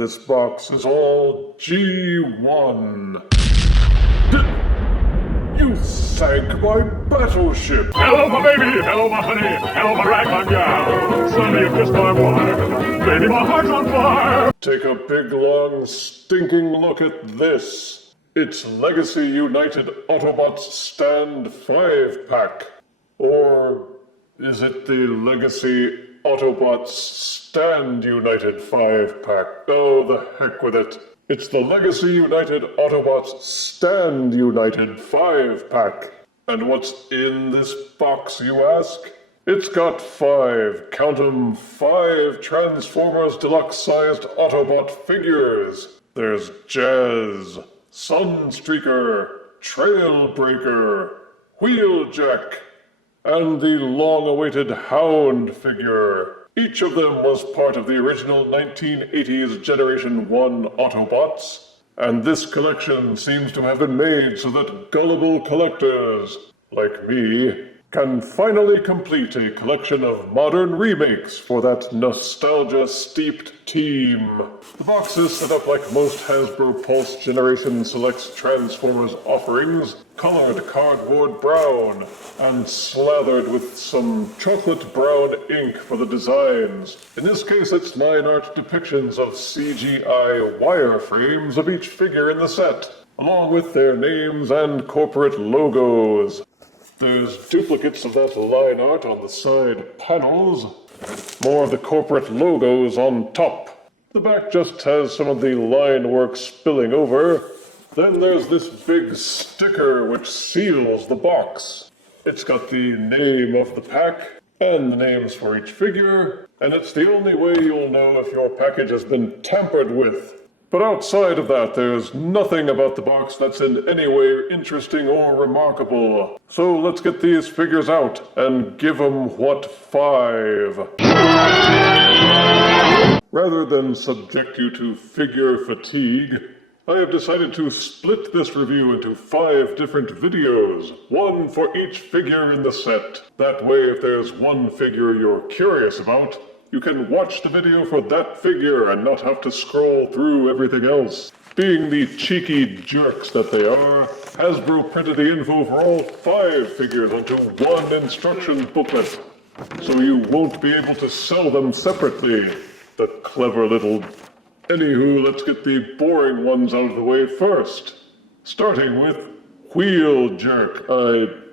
This box is all G1. You sank my battleship! Hello, my baby! Hello, my honey! Hello, my ragtime gal! Suddenly you kissed my wife! Baby, my heart's on fire! Take a big, long, stinking look at this. It's Legacy United Autobots Stand 5-pack. Or is it the Legacy Autobots Stand United 5-pack? Oh, the heck with it. It's the Legacy United Autobots Stand United 5-pack. And what's in this box, you ask? It's got 5, count 'em, 5 Transformers Deluxe-sized Autobot figures. There's Jazz, Sunstreaker, Trailbreaker, Wheeljack, and the long-awaited Hound figure. Each of them was part of the original 1980s Generation 1 Autobots, and this collection seems to have been made so that gullible collectors, like me, can finally complete a collection of modern remakes for that nostalgia-steeped team. The box is set up like most Hasbro Pulse Generation Selects Transformers offerings, colored cardboard brown, and slathered with some chocolate brown ink for the designs. In this case, it's line art depictions of CGI wireframes of each figure in the set, along with their names and corporate logos. There's duplicates of that line art on the side panels, more of the corporate logos on top. The back just has some of the line work spilling over. Then there's this big sticker which seals the box. It's got the name of the pack and the names for each figure, and it's the only way you'll know if your package has been tampered with. But outside of that, there's nothing about the box that's in any way interesting or remarkable. So let's get these figures out and give them what 5. Rather than subject you to figure fatigue, I have decided to split this review into 5 different videos, one for each figure in the set. That way, if there's one figure you're curious about, you can watch the video for that figure and not have to scroll through everything else. Being the cheeky jerks that they are, Hasbro printed the info for all 5 figures onto one instruction booklet, so you won't be able to sell them separately. The clever little... Anywho, let's get the boring ones out of the way first. Starting with Wheeljack.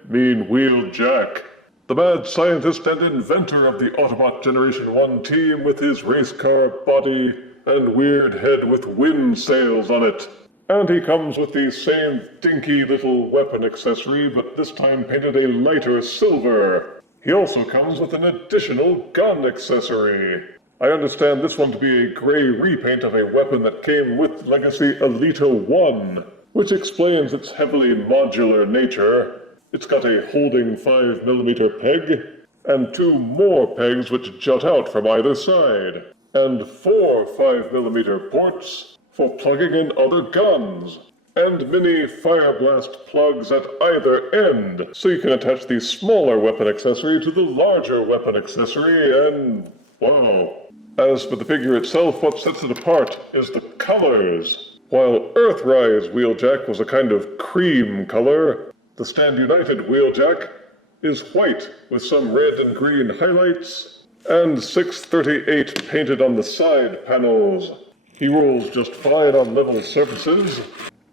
Wheeljack. The mad scientist and inventor of the Autobot Generation 1 team with his race car body and weird head with wind sails on it. And he comes with the same dinky little weapon accessory, but this time painted a lighter silver. He also comes with an additional gun accessory. I understand this one to be a gray repaint of a weapon that came with Legacy Elita 1, which explains its heavily modular nature. It's got a holding 5mm peg, and 2 more pegs which jut out from either side, and 4 5mm ports for plugging in other guns, and mini fire blast plugs at either end, so you can attach the smaller weapon accessory to the larger weapon accessory, and wow. As for the figure itself, what sets it apart is the colors. While Earthrise Wheeljack was a kind of cream color, the Stand United Wheeljack is white with some red and green highlights and 638 painted on the side panels. He rolls just fine on level surfaces.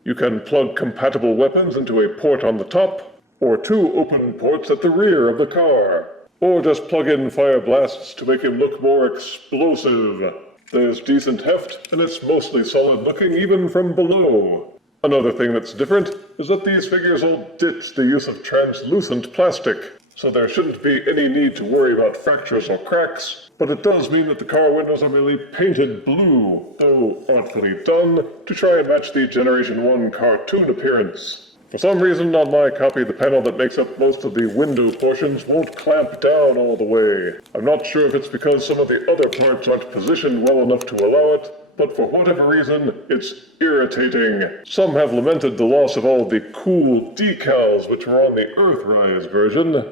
You can plug compatible weapons into a port on the top, or 2 open ports at the rear of the car, or just plug in fire blasts to make him look more explosive. There's decent heft, and it's mostly solid looking even from below. Another thing that's different is that these figures all ditch the use of translucent plastic, so there shouldn't be any need to worry about fractures or cracks, but it does mean that the car windows are merely painted blue, though artfully done, to try and match the Generation 1 cartoon appearance. For some reason, on my copy, the panel that makes up most of the window portions won't clamp down all the way. I'm not sure if it's because some of the other parts aren't positioned well enough to allow it, but for whatever reason, it's irritating. Some have lamented the loss of all the cool decals which were on the Earthrise version,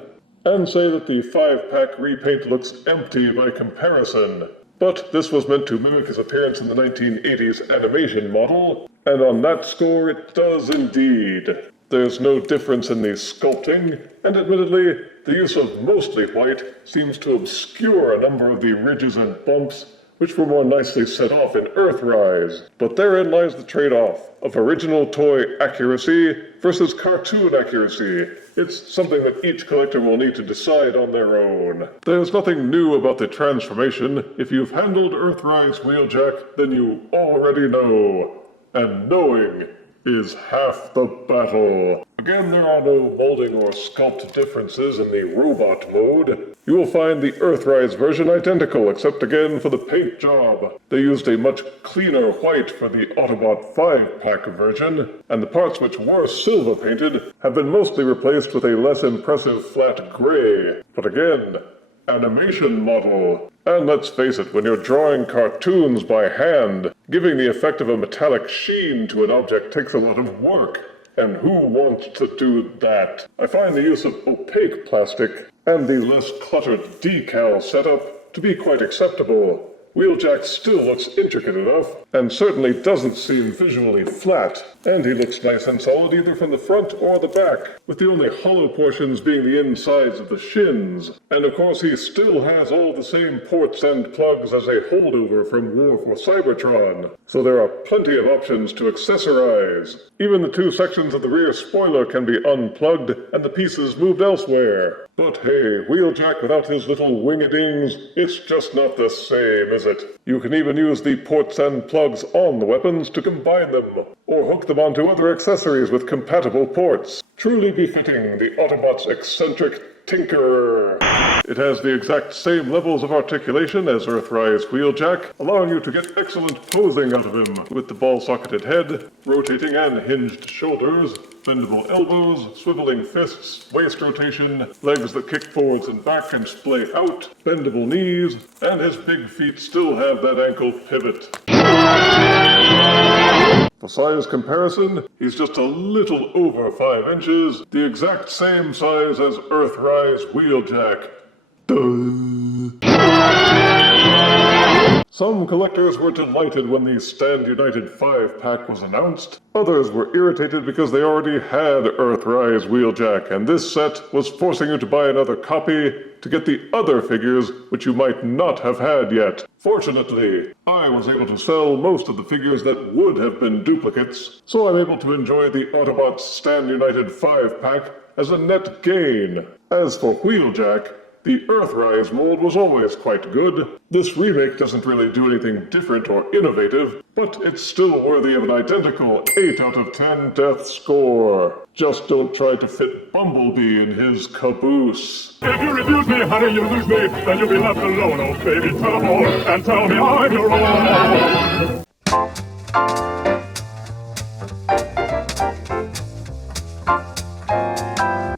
and say that the 5-pack repaint looks empty by comparison. but this was meant to mimic his appearance in the 1980s animation model, and on that score it does indeed. There's no difference in the sculpting, and admittedly, the use of mostly white seems to obscure a number of the ridges and bumps which were more nicely set off in Earthrise. But therein lies the trade-off of original toy accuracy versus cartoon accuracy. It's something that each collector will need to decide on their own. There's nothing new about the transformation. If you've handled Earthrise Wheeljack, then you already know. And knowing is half the battle. Again, there are no molding or sculpt differences in the robot mode. You will find the Earthrise version identical, except again for the paint job. They used a much cleaner white for the Autobot 5-pack version, and the parts which were silver painted have been mostly replaced with a less impressive flat gray. But again, animation model. And let's face it, when you're drawing cartoons by hand, giving the effect of a metallic sheen to an object takes a lot of work. And who wants to do that? I find the use of opaque plastic and the less cluttered decal setup to be quite acceptable. Wheeljack still looks intricate enough, and certainly doesn't seem visually flat, and he looks nice and solid either from the front or the back, with the only hollow portions being the insides of the shins. And of course he still has all the same ports and plugs as a holdover from War for Cybertron, so there are plenty of options to accessorize. Even the two sections of the rear spoiler can be unplugged and the pieces moved elsewhere. But hey, Wheeljack without his little wingedings, it's just not the same, is it? You can even use the ports and plugs on the weapons to combine them, or hook them onto other accessories with compatible ports. Truly befitting the Autobots' eccentric tinkerer. It has the exact same levels of articulation as Earthrise Wheeljack, allowing you to get excellent posing out of him, with the ball-socketed head, rotating and hinged shoulders, bendable elbows, swiveling fists, waist rotation, legs that kick forwards and back and splay out, bendable knees, and his big feet still have that ankle pivot. For size comparison, he's just a little over 5 inches, the exact same size as Earthrise Wheeljack. Duh. Some collectors were delighted when the Stand United 5-pack was announced. Others were irritated because they already had Earthrise Wheeljack, and this set was forcing you to buy another copy to get the other figures which you might not have had yet. Fortunately, I was able to sell most of the figures that would have been duplicates, so I'm able to enjoy the Autobots Stand United 5-pack as a net gain. As for Wheeljack, the Earthrise mold was always quite good. This remake doesn't really do anything different or innovative, but it's still worthy of an identical 8 out of 10 death score. Just don't try to fit Bumblebee in his caboose. If you refuse me, honey, you lose me. Then you'll be left alone, oh baby, tell them all, and tell me I'm your own.